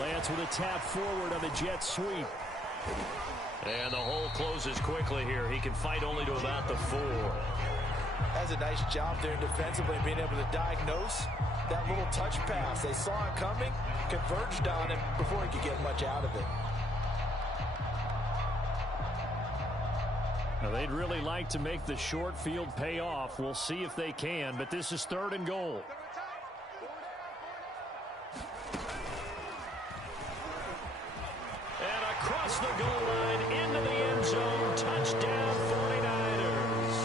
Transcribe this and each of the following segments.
Lance with a tap forward on the jet sweep. And the hole closes quickly here. He can fight only to about the 4. That's a nice job there defensively, being able to diagnose that little touch pass. They saw it coming, converged on him before he could get much out of it. Now, they'd really like to make the short field pay off. We'll see if they can, but this is 3rd and goal. And across the goal line into the end zone. Touchdown 49ers.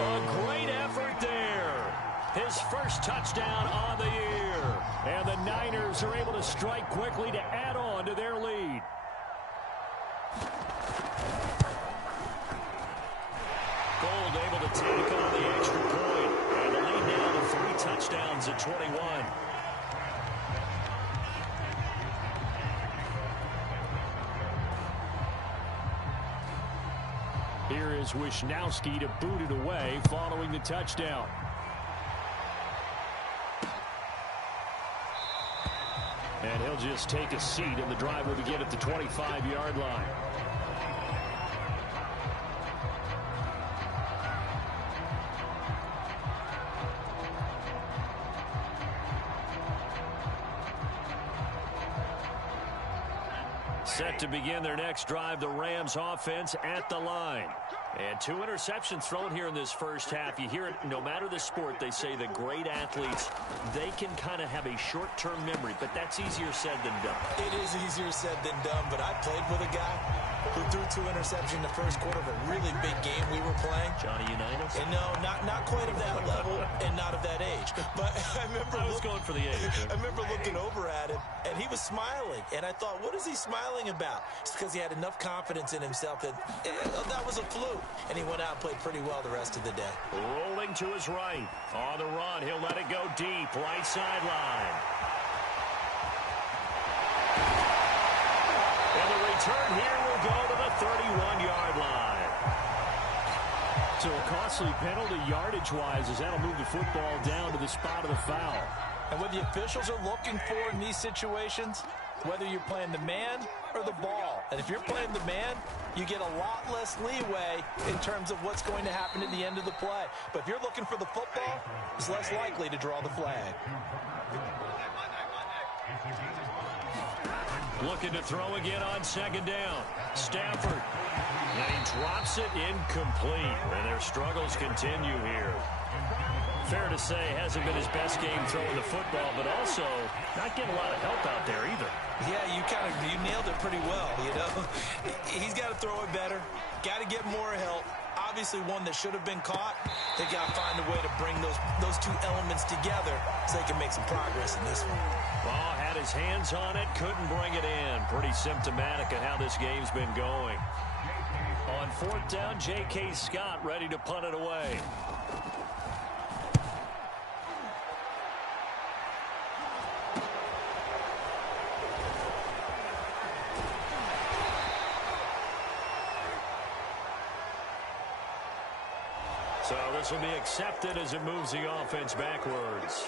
A great effort there. His first touchdown on the year. And the Niners are able to strike quickly to add on to their lead. Gold able to take on the extra point. And the lead now to 3 touchdowns at 21. Here is Wisnowski to boot it away following the touchdown. And he'll just take a seat, and the drive will begin at the 25-yard line. Set to begin their next drive, the Rams offense at the line. And 2 interceptions thrown here in this first half. You hear it, no matter the sport, they say the great athletes, they can kind of have a short-term memory, but that's easier said than done. It is easier said than done, but I played with a guy who threw 2 interceptions in the first quarter of a really big game we were playing. Johnny Unitas? And no, not quite of that level and not of that age. But I remember I was going for the age. I remember looking over at him, and he was smiling. And I thought, what is he smiling about? It's because he had enough confidence in himself that that was a fluke. And he went out and played pretty well the rest of the day. Rolling to his right. On the run, he'll let it go deep. Right sideline. And the return here will go to the 31-yard line. So a costly penalty yardage-wise as that'll move the football down to the spot of the foul. And what the officials are looking for in these situations, whether you're playing the man or the ball. And if you're playing the man, you get a lot less leeway in terms of what's going to happen at the end of the play. But if you're looking for the football, it's less likely to draw the flag. Looking to throw again on 2nd down. Stafford. And he drops it incomplete. And their struggles continue here. Fair to say, hasn't been his best game throwing the football, but also not getting a lot of help out there either. Yeah, you nailed it pretty well, you know. He's got to throw it better, got to get more help. Obviously one that should have been caught. They got to find a way to bring those 2 elements together so they can make some progress in this one. Ball had his hands on it, couldn't bring it in. Pretty symptomatic of how this game's been going. On 4th down, J.K. Scott ready to punt it away. So this will be accepted as it moves the offense backwards.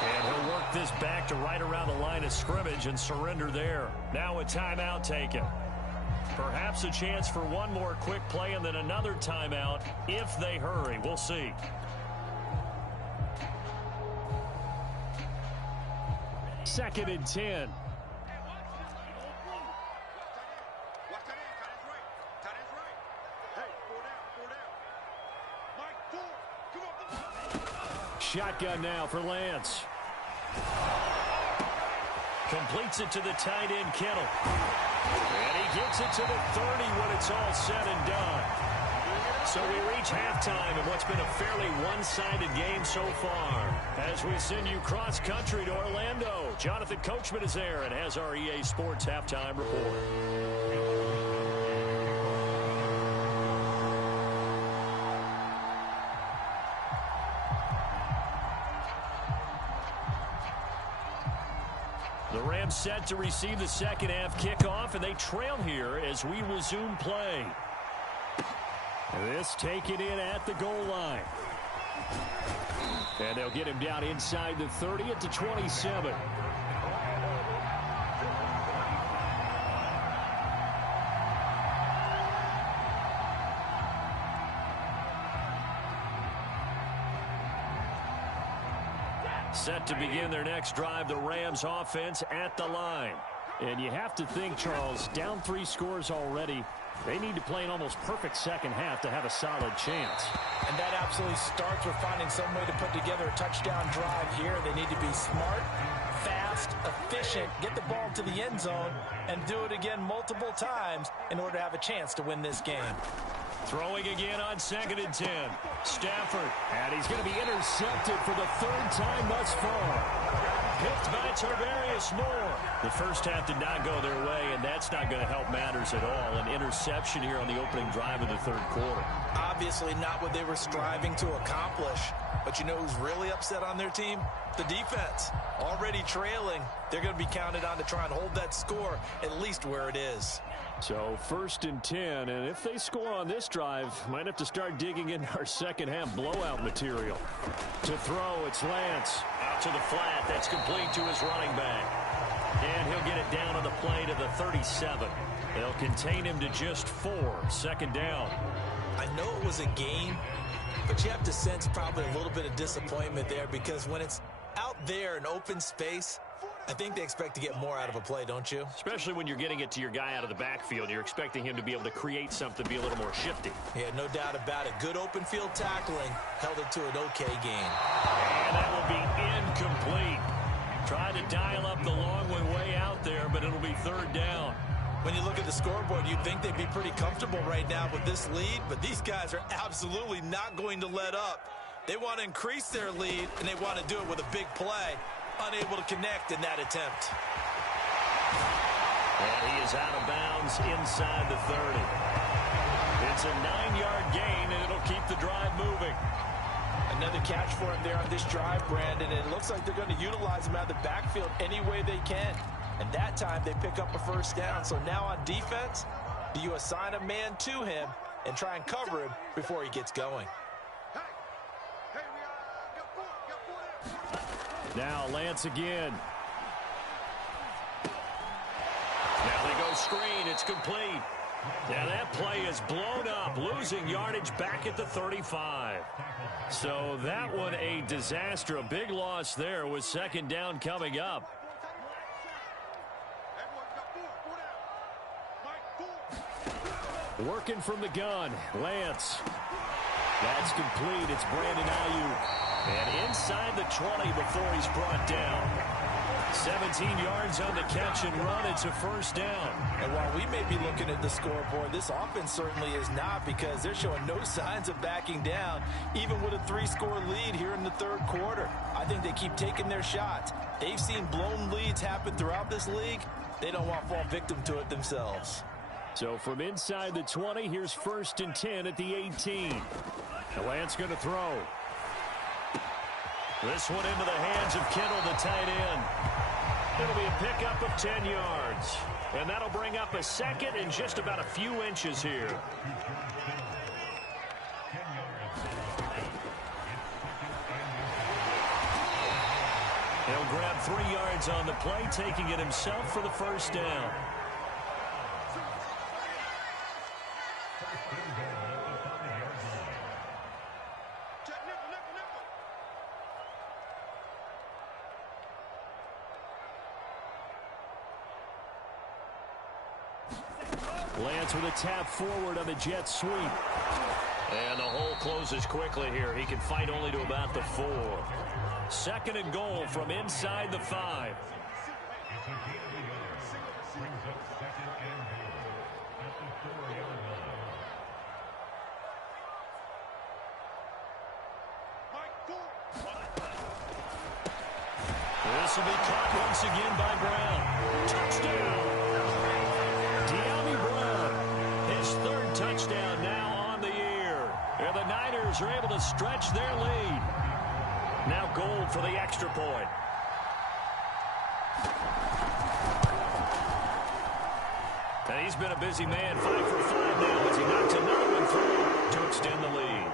And he'll work this back to right around the line of scrimmage and surrender there. Now a timeout taken. Perhaps a chance for one more quick play and then another timeout if they hurry. We'll see. Second and 10. Shotgun now for Lance. Completes it to the tight end, Kittle. And he gets it to the 30 when it's all said and done. So we reach halftime in what's been a fairly one-sided game so far. As we send you cross-country to Orlando, Jonathan Coachman is there and has our EA Sports halftime report. The Rams set to receive the second half kickoff, and they trail here as we resume play. This taken in at the goal line. And they'll get him down inside the 30 at the 27. Set to begin their next drive, the Rams offense at the line. And you have to think, Charles, down 3 scores already. They need to play an almost perfect second half to have a solid chance. And that absolutely starts with finding some way to put together a touchdown drive here. They need to be smart, fast, efficient, get the ball to the end zone, and do it again multiple times in order to have a chance to win this game. Throwing again on 2nd and 10. Stafford, and he's going to be intercepted for the 3rd time thus far. Picked by Tarvarius Moore. The first half did not go their way, and that's not going to help matters at all. An interception here on the opening drive of the 3rd quarter. Obviously not what they were striving to accomplish. But you know who's really upset on their team? The defense. Already trailing. They're going to be counted on to try and hold that score at least where it is. So 1st and 10, and if they score on this drive, might have to start digging in our second half blowout material. To throw, it's Lance. Out to the flat, that's complete to his running back. And he'll get it down on the play to the 37. They'll contain him to just 4, 2nd down. I know it was a game, but you have to sense probably a little bit of disappointment there because when it's out there in open space, I think they expect to get more out of a play, don't you? Especially when you're getting it to your guy out of the backfield. You're expecting him to be able to create something, be a little more shifty. Yeah, no doubt about it. Good open field tackling held it to an okay gain. And that will be incomplete. Trying to dial up the long one way out there, but it'll be 3rd down. When you look at the scoreboard, you'd think they'd be pretty comfortable right now with this lead, but these guys are absolutely not going to let up. They want to increase their lead, and they want to do it with a big play. Unable to connect in that attempt. And he is out of bounds inside the 30. It's a 9-yard gain, and it'll keep the drive moving. Another catch for him there on this drive, Brandon, and it looks like they're going to utilize him out of the backfield any way they can. And that time they pick up a 1st down. So now on defense, do you assign a man to him and try and cover him before he gets going? Now Lance again. Now they go screen. It's complete. Now that play is blown up, losing yardage back at the 35. So that one a disaster. A big loss there with 2nd down coming up. Working from the gun, Lance. That's complete. It's Brandon Ayuk. And inside the 20 before he's brought down. 17 yards on the catch and run. It's a 1st down. And while we may be looking at the scoreboard, this offense certainly is not because they're showing no signs of backing down, even with a 3-score lead here in the 3rd quarter. I think they keep taking their shots. They've seen blown leads happen throughout this league. They don't want to fall victim to it themselves. So from inside the 20, here's 1st and 10 at the 18. Lance going to throw. This one into the hands of Kittle, the tight end. It'll be a pickup of 10 yards. And that'll bring up a 2nd and just about a few inches here. He'll grab 3 yards on the play, taking it himself for the 1st down. Lance with a tap forward on the jet sweep. And the hole closes quickly here. He can fight only to about the 4. 2nd and goal from inside the 5. This will be caught once again by Brown. Touchdown! His 3rd touchdown now on the year. And the Niners are able to stretch their lead. Now Gold for the extra point. He's been a busy man, 5 for 5 now as he knocks another one through to extend the lead.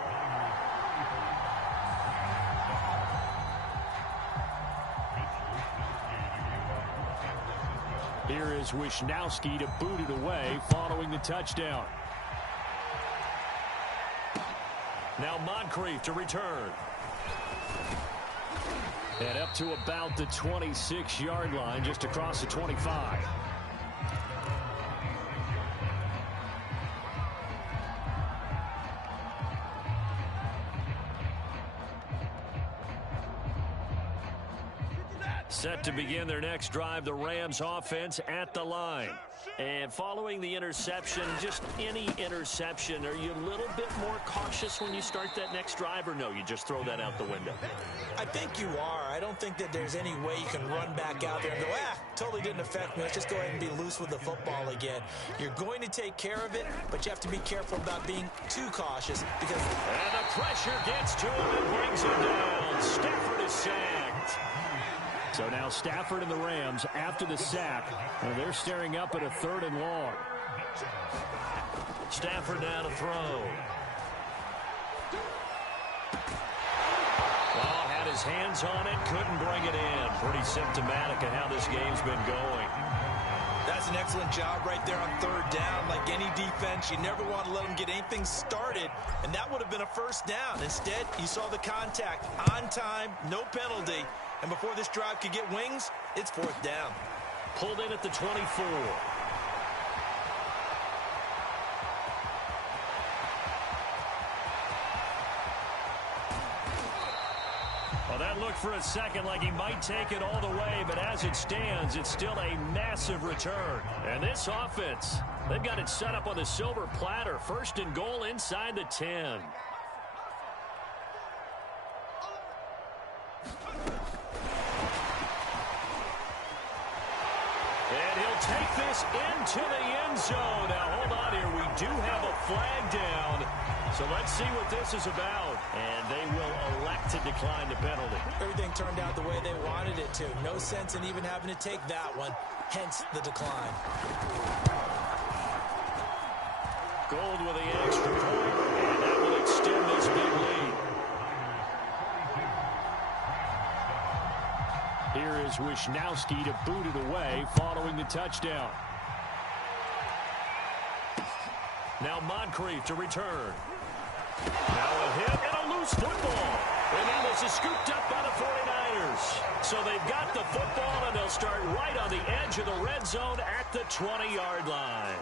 Here is Wisnowski to boot it away following the touchdown. Now Moncrief to return. And up to about the 26-yard line, just across the 25. Set to begin their next drive, the Rams offense at the line. And following the interception, just any interception, are you a little bit more cautious when you start that next drive, or no, you just throw that out the window? I think you are. I don't think that there's any way you can run back out there and go, totally didn't affect me. Let's just go ahead and be loose with the football again. You're going to take care of it, but you have to be careful about being too cautious because... And the pressure gets to him and brings him down. Stafford is sacked. So now Stafford and the Rams, after the sack, they're staring up at a 3rd and long. Stafford now to throw. Well, had his hands on it, couldn't bring it in. Pretty symptomatic of how this game's been going. That's an excellent job right there on 3rd down. Like any defense, you never want to let them get anything started, and that would have been a 1st down. Instead, you saw the contact on time, no penalty. And before this drive could get wings, it's 4th down. Pulled in at the 24. Well, that looked for a second like he might take it all the way, but as it stands, it's still a massive return. And this offense, they've got it set up on the silver platter. 1st and goal inside the 10. And he'll take this into the end zone. Now, hold on here. We do have a flag down. So let's see what this is about. And they will elect to decline the penalty. Everything turned out the way they wanted it to. No sense in even having to take that one. Hence the decline. Gold with the extra point. And that will extend this big lead. Here is Wisnowski to boot it away following the touchdown. Now Moncrief to return. Now a hit and a loose football. And now this is scooped up by the 49ers. So they've got the football, and they'll start right on the edge of the red zone at the 20-yard line.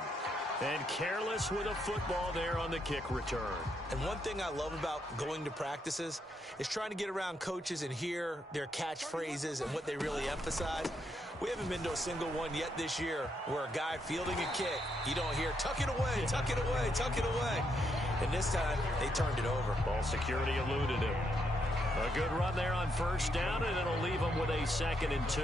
And careless with a football there on the kick return. And one thing I love about going to practices is trying to get around coaches and hear their catchphrases and what they really emphasize. We haven't been to a single one yet this year where a guy fielding a kick, you don't hear, tuck it away, tuck it away, tuck it away. And this time, they turned it over. Ball security eluded him. A good run there on 1st down, and it'll leave him with a 2nd and 2.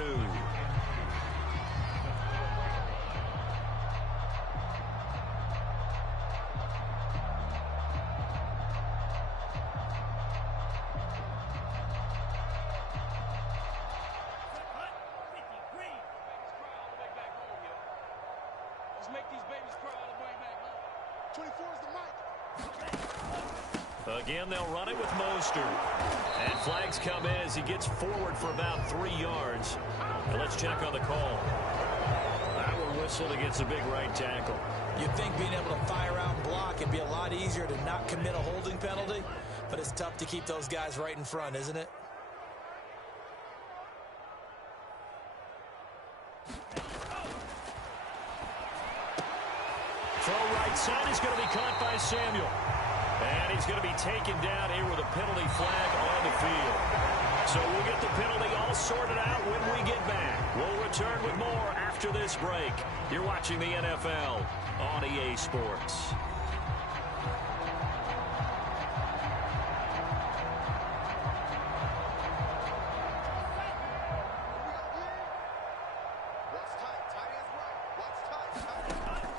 Again, they'll run it with Mostert. And flags come in as he gets forward for about 3 yards. And let's check on the call. That one whistled against a big right tackle. You'd think being able to fire out and block would be a lot easier to not commit a holding penalty, but it's tough to keep those guys right in front, isn't it? Throw right side is going to be caught by Samuel. And he's going to be taken down here with a penalty flag on the field. So we'll get the penalty all sorted out when we get back. We'll return with more after this break. You're watching the NFL on EA Sports.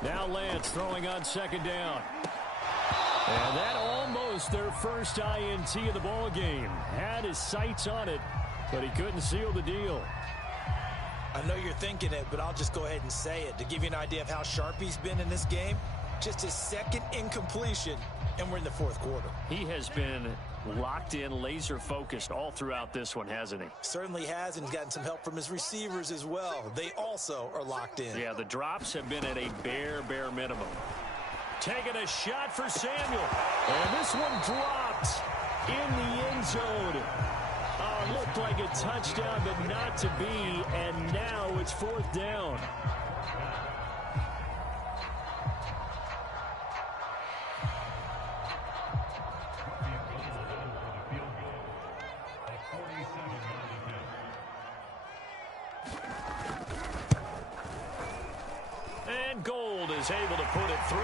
Now Lance throwing on 2nd down. And that almost their first INT of the ball game. Had his sights on it, but he couldn't seal the deal. I I know you're thinking it, but I'll just go ahead and say it. To give you an idea of how sharp he's been in this game, just his second incompletion, and we're in the fourth quarter. He has been locked in, laser-focused all throughout this one, hasn't he? Certainly has, and he's gotten some help from his receivers as well. They also are locked in. Yeah, the drops have been at a bare minimum. Taking a shot for Samuel. And this one dropped in the end zone. Looked like a touchdown, but not to be, and now it's fourth down. And Gold is able to put it through.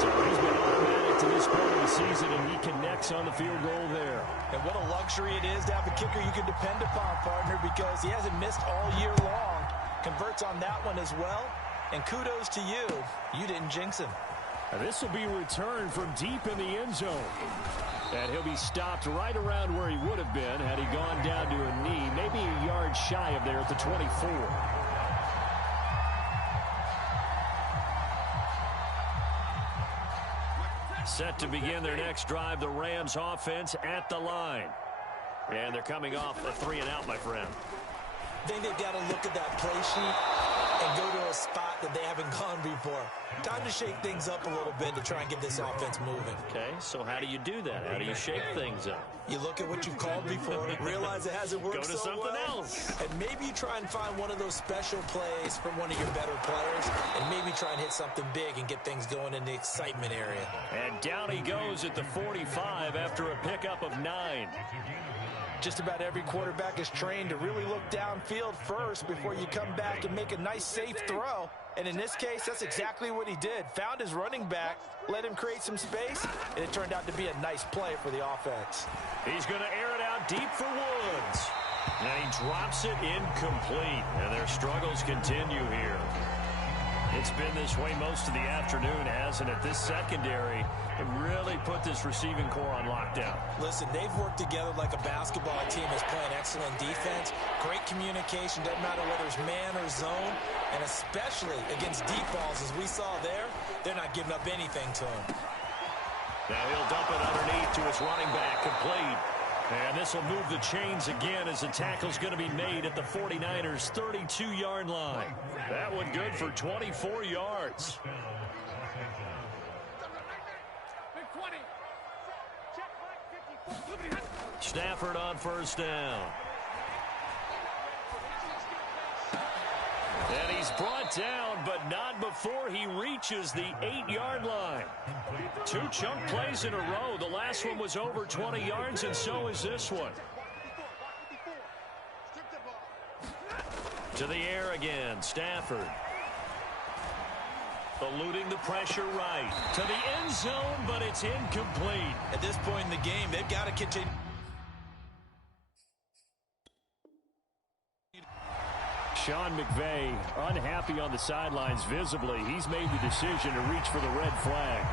So he's been automatic to this point of the season, and he connects on the field goal there. And what a luxury it is to have a kicker you can depend upon, partner, because he hasn't missed all year long. Converts on that one as well. And kudos to you. You didn't jinx him. And this will be returned from deep in the end zone. And he'll be stopped right around where he would have been had he gone down to a knee, maybe a yard shy of there at the 24. Set to begin their next drive, the Rams offense at the line. And they're coming off a 3-and-out, my friend. I think they've got to look at that play sheet and go to a spot that they haven't gone before. Time to shake things up a little bit to try and get this offense moving. Okay, so how do you do that? How do you shake things up? You look at what you've called before, realize it hasn't worked so well. Go to something else. And maybe you try and find one of those special plays from one of your better players, and maybe try and hit something big and get things going in the excitement area. And down he goes at the 45 after a pickup of 9. Just about every quarterback is trained to really look downfield first before you come back and make a nice, safe throw. And in this case, that's exactly what he did. Found his running back, let him create some space, and it turned out to be a nice play for the offense. He's going to air it out deep for Woods. And he drops it incomplete. And their struggles continue here. It's been this way most of the afternoon, hasn't it? This secondary really put this receiving core on lockdown. Listen, they've worked together like a basketball team is playing excellent defense. Great communication, doesn't matter whether it's man or zone. And especially against deep balls, as we saw there, they're not giving up anything to him. Now he'll dump it underneath to his running back, complete. And this will move the chains again as the tackle's going to be made at the 49ers' 32-yard line. That one good for 24 yards. Stafford on first down. And he's brought down, but not before he reaches the 8-yard line. 2 chunk plays in a row. The last one was over 20 yards, and so is this one. To the air again, Stafford. Eluding the pressure right. To the end zone, but it's incomplete. At this point in the game, they've got to continue. Sean McVay unhappy on the sidelines visibly. He's made the decision to reach for the red flag.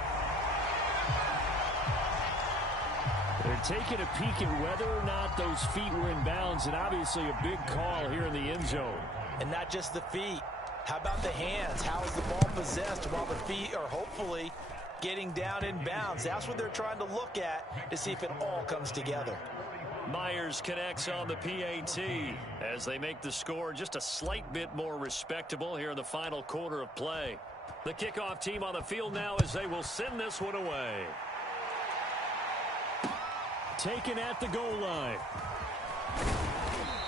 They're taking a peek at whether or not those feet were in bounds, and obviously a big call here in the end zone. And not just the feet. How about the hands? How is the ball possessed while the feet are hopefully getting down in bounds? That's what they're trying to look at to see if it all comes together. Myers connects on the PAT as they make the score just a slight bit more respectable here in the final quarter of play. The kickoff team on the field now as they will send this one away. Taken at the goal line.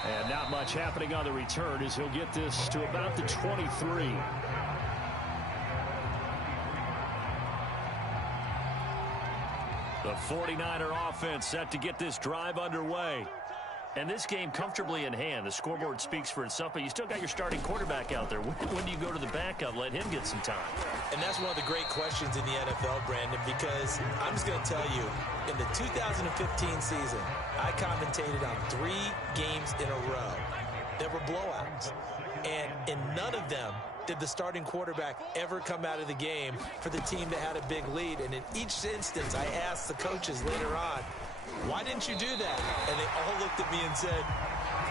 And not much happening on the return as he'll get this to about the 23. The 49er offense set to get this drive underway. And this game comfortably in hand. The scoreboard speaks for itself, but you still got your starting quarterback out there. When do you go to the backup, let him get some time? And that's one of the great questions in the NFL, Brandon, because I'm just going to tell you, in the 2015 season, I commentated on 3 games in a row. There were blowouts. And in none of them did the starting quarterback ever come out of the game for the team that had a big lead. And in each instance, I asked the coaches later on, why didn't you do that? And they all looked at me and said,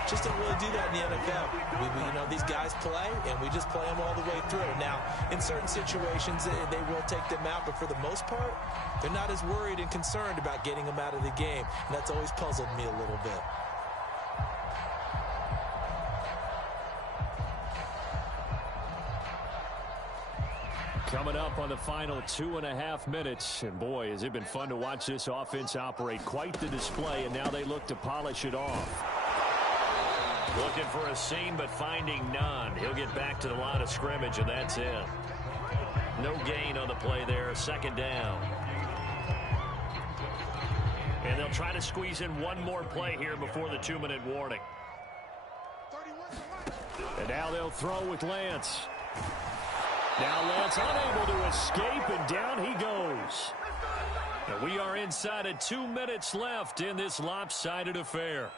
Just don't really do that in the NFL. These guys play, and we just play them all the way through. Now, in certain situations, they will take them out, but for the most part, they're not as worried and concerned about getting them out of the game, and that's always puzzled me a little bit. Coming up on the final 2.5 minutes. And boy, has it been fun to watch this offense operate. Quite the display, and now they look to polish it off. Looking for a seam, but finding none. He'll get back to the line of scrimmage, and that's it. No gain on the play there. Second down. And they'll try to squeeze in one more play here before the 2-minute warning. And now they'll throw with Lance. Now Lance unable to escape, and down he goes. And we are inside of 2 minutes left in this lopsided affair.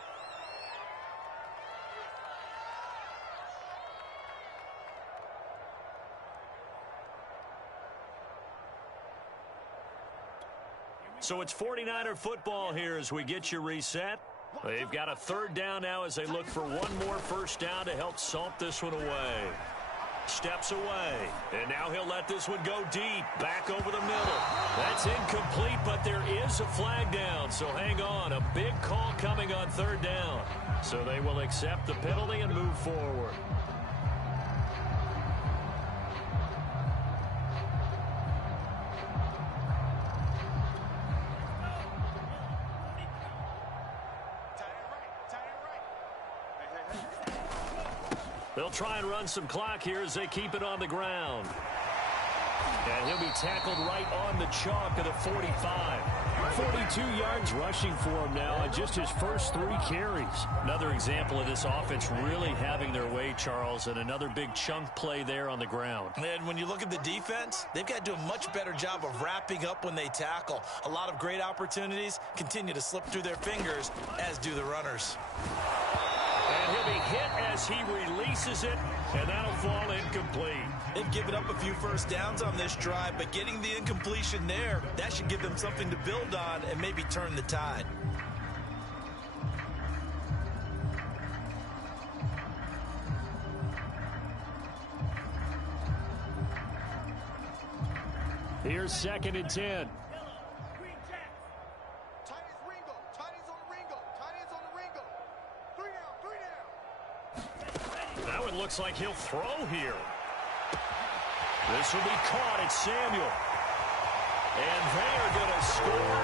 So it's 49er football here as we get you reset. They've got a third down now as they look for one more first down to help salt this one away. Steps away, and now he'll let this one go deep, back over the middle. That's incomplete, but there is a flag down, so hang on. A big call coming on third down. So they will accept the penalty and move forward. They'll try and run some clock here as they keep it on the ground. And he'll be tackled right on the chalk of the 45. 42 yards rushing for him now on just his first 3 carries. Another example of this offense really having their way, Charles, and another big chunk play there on the ground. And when you look at the defense, they've got to do a much better job of wrapping up when they tackle. A lot of great opportunities continue to slip through their fingers, as do the runners. And he'll be hit as he releases it, and that'll fall incomplete. They've given up a few first downs on this drive, but getting the incompletion there, that should give them something to build on and maybe turn the tide. Here's 2nd and 10. That one looks like he'll throw here. This will be caught. It's Samuel. And they are going to score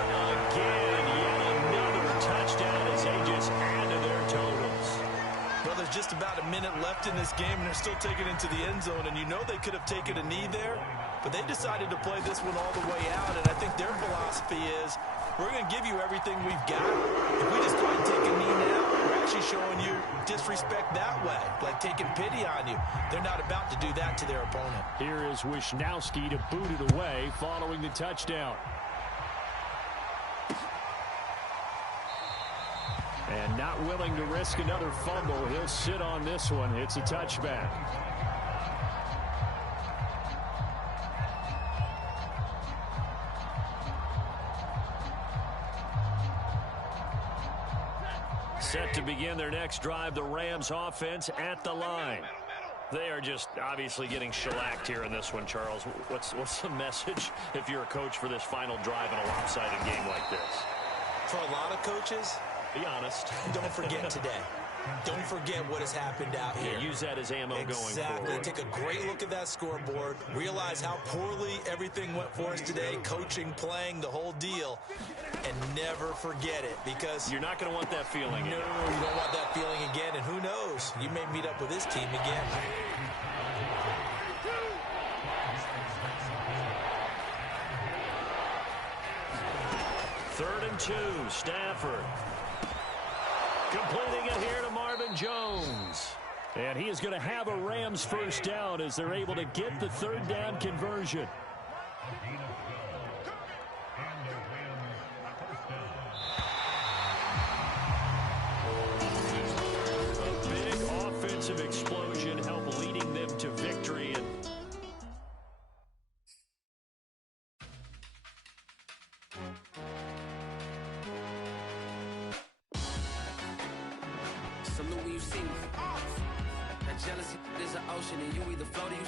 again. Yet another touchdown as they just add to their totals. Well, there's just about a minute left in this game, and they're still taking it to the end zone. And you know they could have taken a knee there, but they decided to play this one all the way out. And I think their philosophy is, we're going to give you everything we've got. If we just try and take a knee now, we're actually showing you disrespect that way, like taking pity on you. They're not about to do that to their opponent. Here is Wisnowski to boot it away following the touchdown. And not willing to risk another fumble, he'll sit on this one. It's a touchback. Set to begin their next drive, the Rams offense at the line. They are just obviously getting shellacked here in this one, Charles. What's the message if you're a coach for this final drive in a lopsided game like this? For a lot of coaches, be honest. Don't forget today. Don't forget what has happened out here. Use that as ammo going forward. Exactly. Take a great look at that scoreboard. Realize how poorly everything went for us today. Coaching, playing, the whole deal. And never forget it, because you're not going to want that feeling again. No, you don't want that feeling again. And who knows? You may meet up with this team again. Third and 2, Stafford. Completing it here to Marvin Jones. And he is going to have a Rams first down as they're able to get the third down conversion. A big offensive explosion help leading them to victory. And Salute when you see me. That jealousy is an ocean, and you either float or you